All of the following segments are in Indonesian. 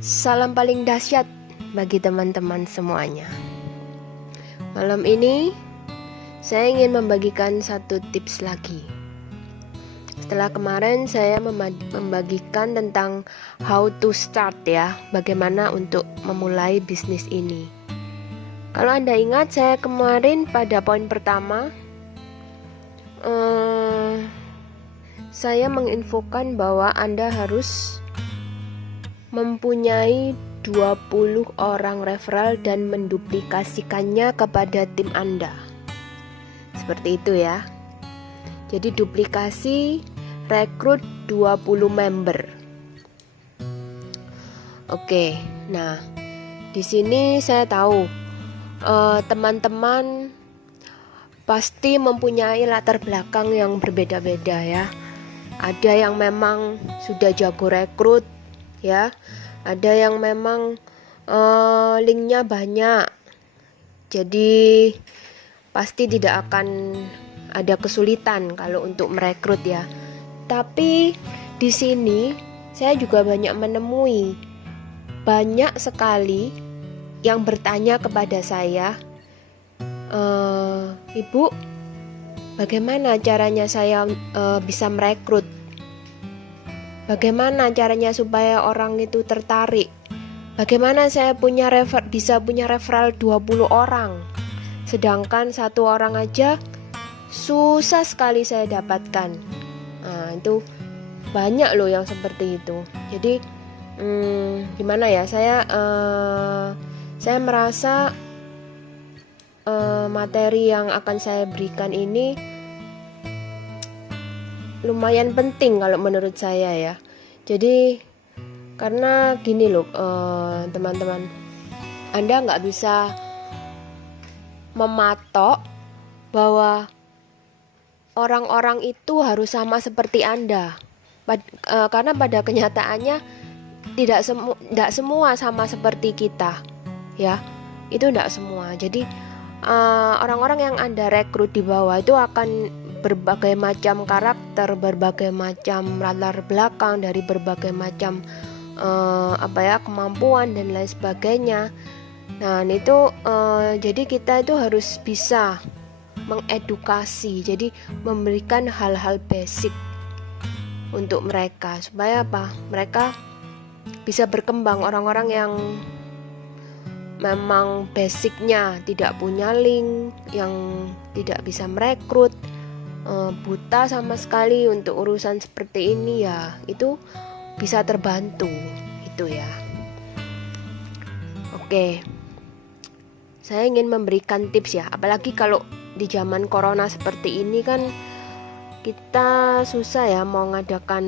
Salam paling dahsyat bagi teman-teman semuanya. Malam ini saya ingin membagikan satu tips lagi. Setelah kemarin saya membagikan tentang how to start ya, bagaimana untuk memulai bisnis ini. Kalau Anda ingat, saya kemarin pada poin pertama saya menginfokan bahwa Anda harus mempunyai 20 orang referral dan menduplikasikannya kepada tim Anda. Seperti itu ya. Jadi duplikasi, rekrut 20 member. Oke, nah di sini saya tahu teman-teman pasti mempunyai latar belakang yang berbeda-beda ya. Ada yang memang sudah jago rekrut ya, ada yang memang linknya banyak, jadi pasti tidak akan ada kesulitan kalau untuk merekrut ya. Tapi di sini saya juga banyak menemui banyak sekali yang bertanya kepada saya, Ibu, bagaimana caranya saya bisa merekrut? Bagaimana caranya supaya orang itu tertarik? Bagaimana saya bisa punya referral 20 orang? Sedangkan satu orang aja susah sekali saya dapatkan. Nah, itu banyak loh yang seperti itu. Jadi gimana ya? Saya merasa materi yang akan saya berikan ini lumayan penting kalau menurut saya ya. Jadi karena gini loh teman-teman, Anda nggak bisa mematok bahwa orang-orang itu harus sama seperti Anda, karena pada kenyataannya tidak semua sama seperti kita ya, itu tidak semua. Jadi orang-orang yang Anda rekrut di bawah itu akan berbagai macam karakter, berbagai macam latar belakang, dari berbagai macam kemampuan dan lain sebagainya. Nah itu jadi kita itu harus bisa mengedukasi, jadi memberikan hal-hal basic untuk mereka supaya mereka bisa berkembang. Orang-orang yang memang basicnya tidak punya link, yang tidak bisa merekrut, buta sama sekali untuk urusan seperti ini ya, itu bisa terbantu itu ya. Oke, saya ingin memberikan tips ya, apalagi kalau di zaman corona seperti ini kan kita susah ya mau ngadakan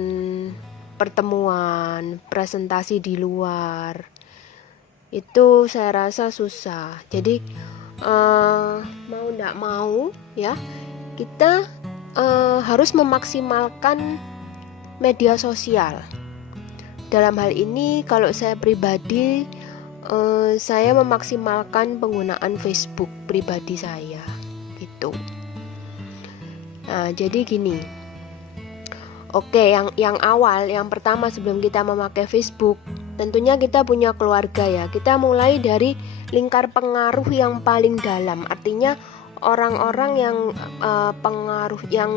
pertemuan, presentasi di luar, itu saya rasa susah. Jadi mau tidak mau ya, kita harus memaksimalkan media sosial. Dalam hal ini kalau saya pribadi, saya memaksimalkan penggunaan Facebook pribadi saya gitu. Nah jadi gini, oke, yang awal, yang pertama sebelum kita memakai Facebook, tentunya kita punya keluarga ya. Kita mulai dari lingkar pengaruh yang paling dalam, artinya orang-orang yang pengaruh yang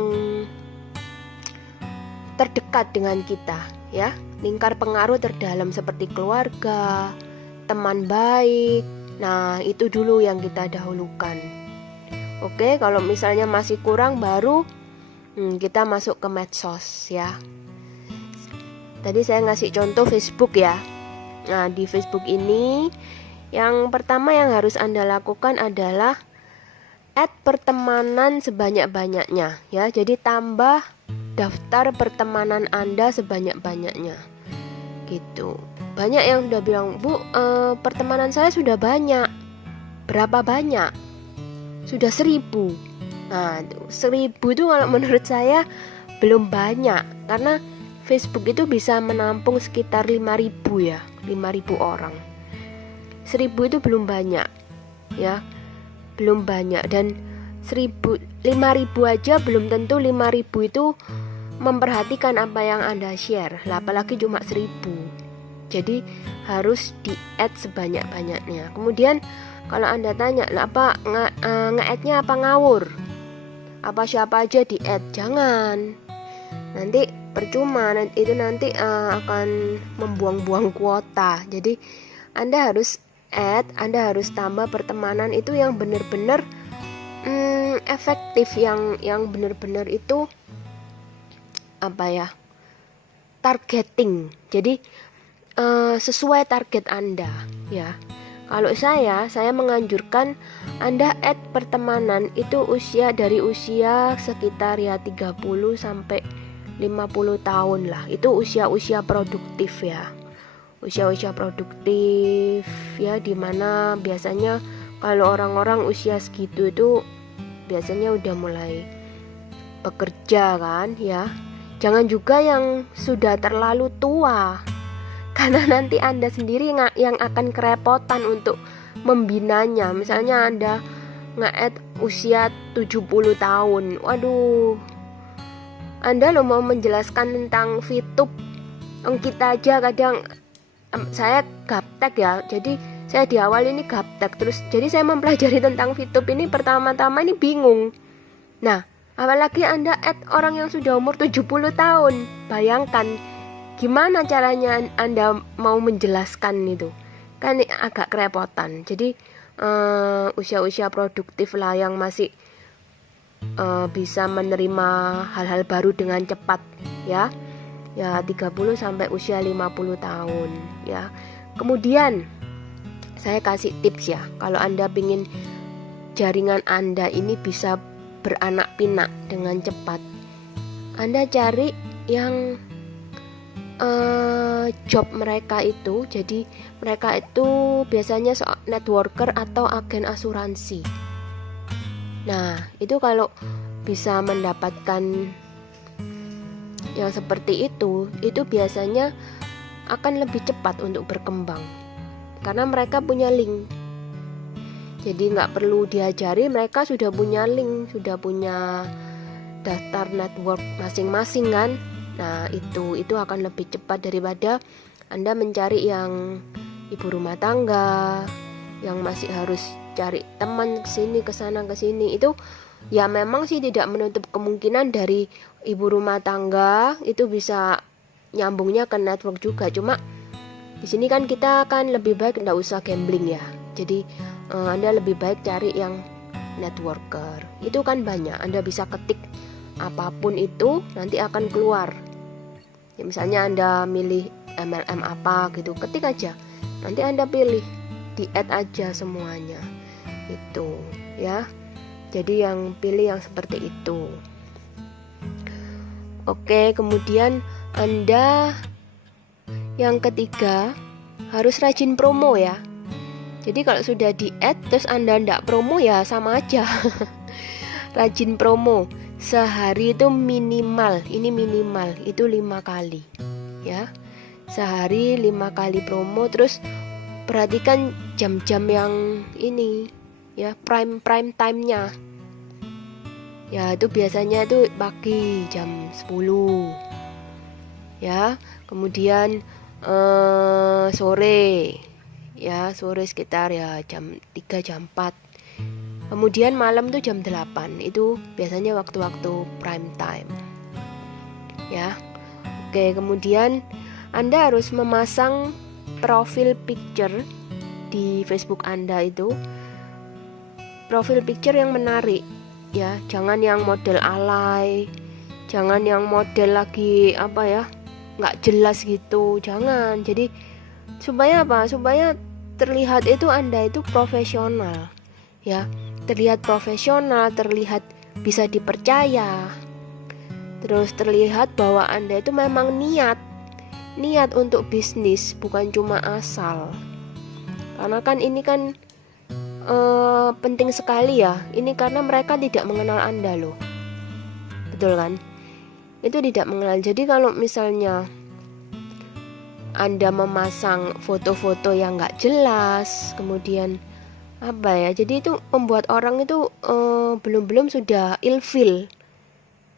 terdekat dengan kita ya, lingkar pengaruh terdalam seperti keluarga, teman baik. Nah itu dulu yang kita dahulukan. Oke, kalau misalnya masih kurang, baru kita masuk ke medsos ya. Tadi saya ngasih contoh Facebook ya. Nah di Facebook ini yang pertama yang harus Anda lakukan adalah add pertemanan sebanyak-banyaknya ya. Jadi tambah daftar pertemanan Anda sebanyak-banyaknya gitu. Banyak yang udah bilang, Bu, pertemanan saya sudah banyak. Berapa banyak? Sudah 1000. Nah 1000 itu kalau menurut saya belum banyak, karena Facebook itu bisa menampung sekitar 5.000 ya, 5.000 orang. 1000 itu belum banyak ya, belum banyak. Dan 5.000 aja belum tentu 5.000 itu memperhatikan apa yang Anda share, apalagi cuma 1000 Jadi harus di-add sebanyak-banyaknya. Kemudian kalau Anda tanya, lah apa nge-add-nya apa ngawur? Apa siapa aja di-add? Jangan. Nanti percuma, itu nanti akan membuang-buang kuota. Jadi Anda harus add, Anda harus tambah pertemanan itu yang benar-benar efektif, yang benar-benar itu apa ya, targeting. Jadi sesuai target Anda ya. Kalau saya menganjurkan Anda add pertemanan itu dari usia sekitar ya 30 sampai 50 tahun lah. Itu usia-usia produktif ya. Usia-usia produktif ya, dimana biasanya kalau orang-orang usia segitu itu biasanya udah mulai bekerja kan ya. Jangan juga yang sudah terlalu tua, karena nanti Anda sendiri yang akan kerepotan untuk membinanya. Misalnya Anda nge-add usia 70 tahun. Waduh, Anda lo mau menjelaskan tentang VTube, kita aja kadang saya gaptek ya. Jadi saya di awal ini gaptek, terus jadi saya mempelajari tentang VTube ini pertama-tama ini bingung. Nah, apalagi Anda add orang yang sudah umur 70 tahun. Bayangkan gimana caranya Anda mau menjelaskan itu, kan agak kerepotan. Jadi usia-usia produktif lah yang masih bisa menerima hal-hal baru dengan cepat ya. Ya 30 sampai usia 50 tahun ya. Kemudian saya kasih tips ya, kalau Anda ingin jaringan Anda ini bisa beranak pinak dengan cepat, Anda cari yang job mereka itu. Jadi mereka itu biasanya networker atau agen asuransi. Nah, itu kalau bisa mendapatkan yang seperti itu biasanya akan lebih cepat untuk berkembang, karena mereka punya link. Jadi nggak perlu diajari, mereka sudah punya link, sudah punya daftar network masing-masing kan. Nah, itu akan lebih cepat daripada Anda mencari yang ibu rumah tangga yang masih harus cari teman kesini kesana kesini. Itu ya memang sih tidak menutup kemungkinan dari ibu rumah tangga itu bisa nyambungnya ke network juga. Cuma di sini kan kita kan lebih baik nggak usah gambling ya. Jadi Anda lebih baik cari yang networker. Itu kan banyak, Anda bisa ketik apapun itu nanti akan keluar ya. Misalnya Anda milih MLM apa gitu, ketik aja, nanti Anda pilih, di add aja semuanya itu ya. Jadi yang pilih yang seperti itu. Oke, kemudian Anda yang ketiga harus rajin promo ya. Jadi kalau sudah di add terus Anda ndak promo ya sama aja. Rajin promo. Sehari itu minimal, ini minimal itu 5 kali ya. Sehari 5 kali promo. Terus perhatikan jam-jam yang ini ya, prime time-nya ya. Itu biasanya itu pagi jam 10 ya. Kemudian sore ya, sore sekitar ya jam 3 jam 4. Kemudian malam tuh jam 8. Itu biasanya waktu-waktu prime time ya. Oke, kemudian Anda harus memasang profil picture di Facebook Anda itu, profil picture yang menarik ya. Jangan yang model alay, jangan yang model lagi apa ya, nggak jelas gitu, jangan. Jadi supaya apa? Supaya terlihat itu Anda itu profesional ya. Terlihat profesional, terlihat bisa dipercaya. Terus terlihat bahwa Anda itu memang niat untuk bisnis, bukan cuma asal. Karena kan ini kan penting sekali ya. Ini karena mereka tidak mengenal Anda loh. Betul kan? Itu tidak mengenal. Jadi kalau misalnya Anda memasang foto-foto yang gak jelas, kemudian apa ya, jadi itu membuat orang itu belum sudah ilfil.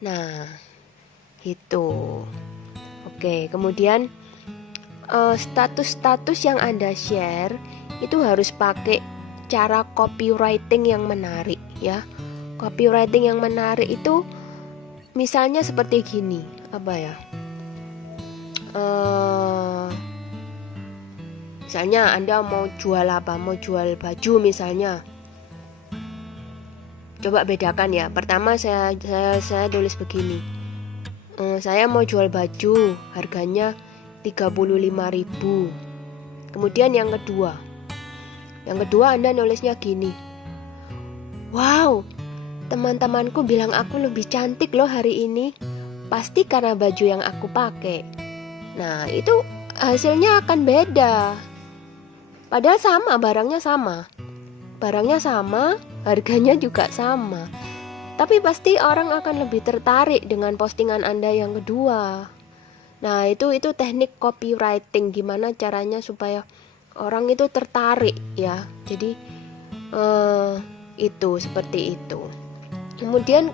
Nah itu. Oke, kemudian status-status yang Anda share itu harus pakai cara copywriting yang menarik ya. Copywriting yang menarik itu misalnya seperti gini, apa ya? Misalnya Anda mau jual apa? Mau jual baju misalnya. Coba bedakan ya. Pertama saya tulis begini. Saya mau jual baju, harganya 35.000. Kemudian yang kedua Anda nulisnya gini. Wow, teman-temanku bilang aku lebih cantik loh hari ini. Pasti karena baju yang aku pakai. Nah, itu hasilnya akan beda. Padahal sama, barangnya sama, harganya juga sama. Tapi pasti orang akan lebih tertarik dengan postingan Anda yang kedua. Nah, itu teknik copywriting, gimana caranya supaya orang itu tertarik ya. Jadi itu seperti itu. Kemudian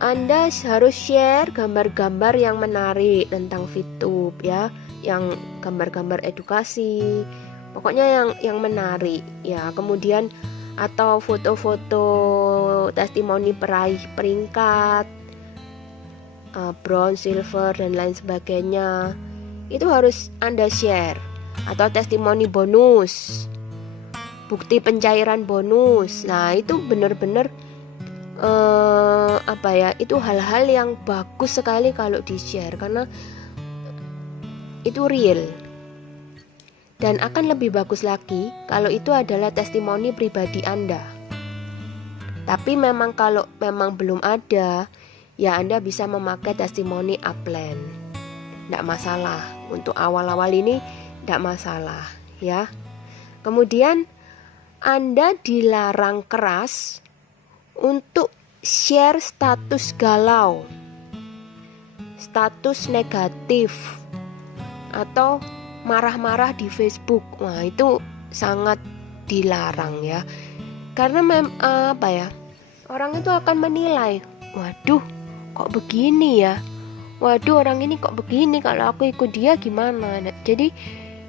Anda harus share gambar-gambar yang menarik tentang VTube ya, yang gambar-gambar edukasi, pokoknya yang menarik ya. Kemudian atau foto-foto testimoni peraih peringkat, bronze, silver dan lain sebagainya, itu harus Anda share. Atau testimoni bonus, bukti pencairan bonus. Nah, itu benar-benar itu hal-hal yang bagus sekali kalau di-share, karena itu real. Dan akan lebih bagus lagi kalau itu adalah testimoni pribadi Anda. Tapi memang kalau memang belum ada, ya Anda bisa memakai testimoni upline. Tidak masalah. Untuk awal-awal ini tidak masalah ya. Kemudian Anda dilarang keras untuk share status galau, status negatif, atau marah-marah di Facebook. Wah, itu sangat dilarang ya. Karena orang itu akan menilai, waduh kok begini ya, waduh orang ini kok begini, kalau aku ikut dia gimana. Jadi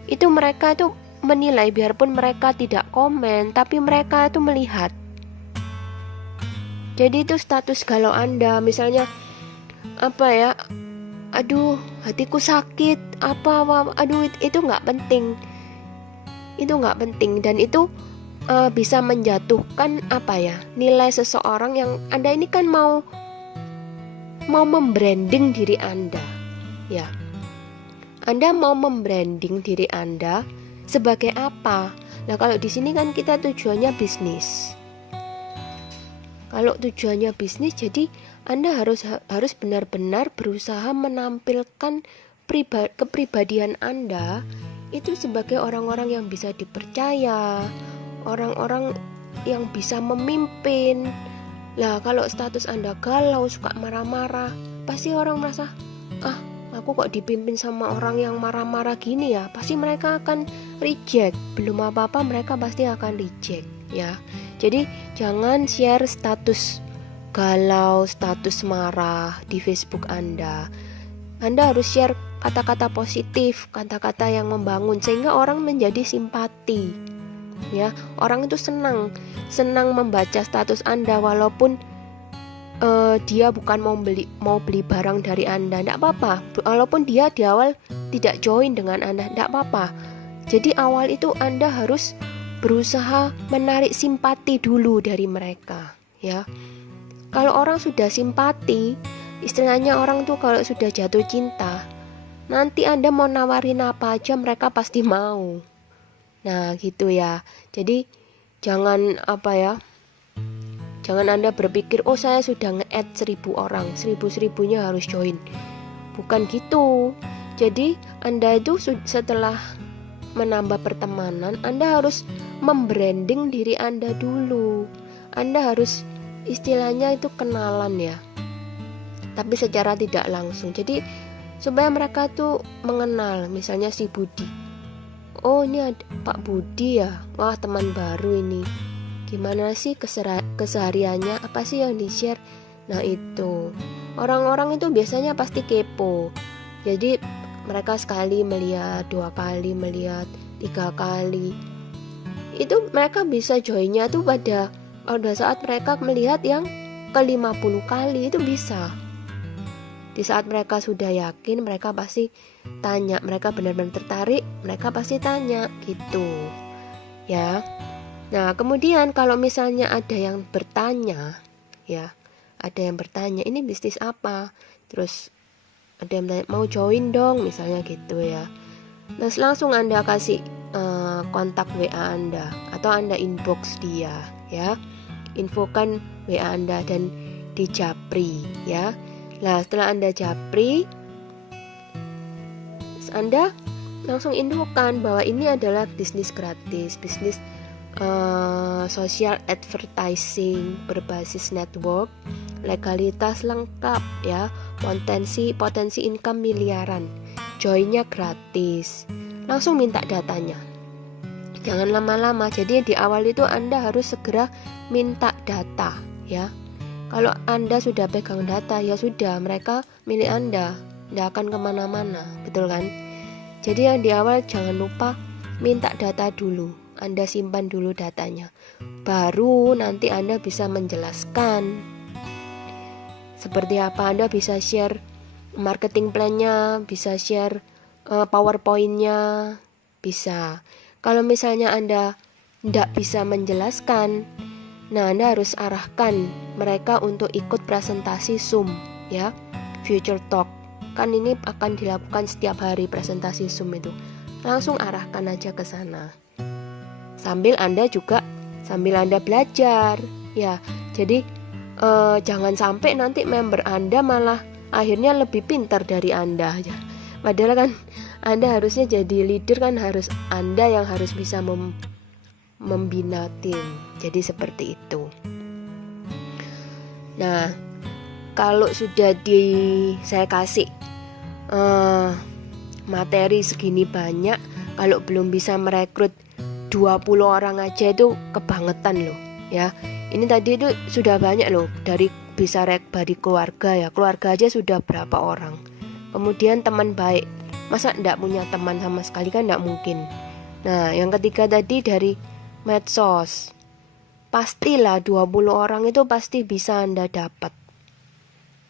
itu mereka itu menilai, biarpun mereka tidak komen, tapi mereka itu melihat. Jadi itu status galau Anda, misalnya aduh hatiku sakit, aduh itu nggak penting. Itu nggak penting, dan itu bisa menjatuhkan nilai seseorang yang Anda ini kan mau membranding diri Anda ya. Anda mau membranding diri Anda sebagai apa? Nah, kalau di sini kan kita tujuannya bisnis. Kalau tujuannya bisnis, jadi Anda harus benar-benar berusaha menampilkan kepribadian Anda itu sebagai orang-orang yang bisa dipercaya, orang-orang yang bisa memimpin. Lah, kalau status Anda galau, suka marah-marah, pasti orang merasa, aku kok dipimpin sama orang yang marah-marah gini ya. Pasti mereka akan reject. Belum apa-apa mereka pasti akan reject ya. Jadi jangan share status galau, status marah di Facebook Anda. Anda harus share kata-kata positif, kata-kata yang membangun, sehingga orang menjadi simpati ya. Orang itu senang membaca status Anda, walaupun dia bukan mau beli barang dari Anda, tidak apa-apa. Walaupun dia di awal tidak join dengan Anda, tidak apa-apa. Jadi awal itu Anda harus berusaha menarik simpati dulu dari mereka ya. Kalau orang sudah simpati, istilahnya orang tuh kalau sudah jatuh cinta, nanti Anda mau nawarin apa aja mereka pasti mau. Nah gitu ya. Jadi jangan jangan Anda berpikir, saya sudah nge-add 1000 orang, 1000-1000-nya harus join. Bukan gitu. Jadi Anda itu setelah menambah pertemanan, Anda harus membranding diri Anda dulu. Anda harus istilahnya itu kenalan ya, tapi secara tidak langsung. Jadi supaya mereka tuh mengenal, misalnya si Budi. Oh, ini ada Pak Budi ya. Wah, teman baru ini. Gimana sih kesehariannya? Apa sih yang di-share? Nah, itu. Orang-orang itu biasanya pasti kepo. Jadi mereka sekali melihat, 2 kali melihat, 3 kali. Itu mereka bisa joinnya tuh pada saat mereka melihat yang ke-50 kali, itu bisa. Di saat mereka sudah yakin, mereka pasti tanya, mereka benar-benar tertarik, mereka pasti tanya gitu ya. Nah kemudian kalau misalnya ada yang bertanya ya, ada yang bertanya ini bisnis apa, terus ada yang tanya, mau join dong misalnya gitu ya. Nah langsung Anda kasih kontak WA Anda atau Anda inbox dia ya, infokan WA Anda dan di japri ya. Nah setelah Anda japri, Anda langsung infokan bahwa ini adalah bisnis gratis, bisnis social advertising berbasis network, legalitas lengkap ya, potensi income miliaran, joinnya gratis. Langsung minta datanya, jangan lama-lama. Jadi di awal itu Anda harus segera minta data ya. Kalau Anda sudah pegang data, ya sudah, mereka milik Anda, tidak akan kemana-mana, betul kan? Jadi yang di awal jangan lupa minta data dulu, Anda simpan dulu datanya, baru nanti Anda bisa menjelaskan seperti apa. Anda bisa share marketing plan-nya, bisa share PowerPoint-nya, bisa. Kalau misalnya Anda tidak bisa menjelaskan, nah Anda harus arahkan mereka untuk ikut presentasi Zoom ya, Future Talk. Kan ini akan dilakukan setiap hari presentasi Zoom itu. Langsung arahkan aja ke sana. Sambil Anda belajar ya. Jadi jangan sampai nanti member Anda malah akhirnya lebih pintar dari Anda aja. Padahal kan Anda harusnya jadi leader, kan harus Anda yang harus bisa membina tim. Jadi seperti itu. Nah, kalau sudah saya kasih materi segini banyak, kalau belum bisa merekrut 20 orang aja itu kebangetan loh ya. Ini tadi itu sudah banyak loh, dari keluarga ya. Keluarga aja sudah berapa orang. Kemudian teman baik, masa enggak punya teman sama sekali, kan enggak mungkin. Nah, yang ketiga tadi dari medsos. Pastilah 20 orang itu pasti bisa Anda dapat.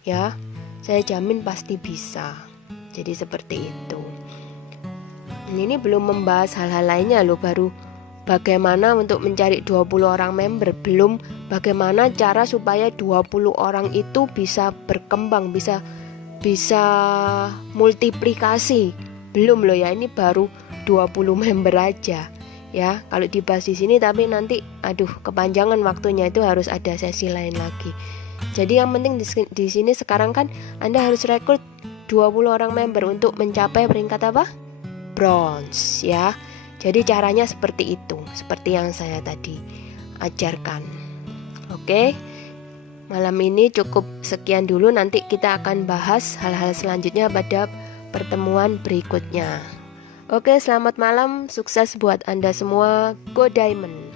Ya, saya jamin pasti bisa. Jadi seperti itu. Ini belum membahas hal-hal lainnya loh, baru bagaimana untuk mencari 20 orang member, belum bagaimana cara supaya 20 orang itu bisa berkembang, bisa multiplikasi. Belum loh ya, ini baru 20 member aja. Ya, kalau dibahas di sini tapi nanti kepanjangan waktunya, itu harus ada sesi lain lagi. Jadi yang penting di sini sekarang kan Anda harus rekrut 20 orang member untuk mencapai peringkat apa? Bronze ya. Jadi caranya seperti itu, seperti yang saya tadi ajarkan. Oke. Malam ini cukup sekian dulu, nanti kita akan bahas hal-hal selanjutnya pada pertemuan berikutnya. Oke, selamat malam, sukses buat Anda semua. Go Diamond.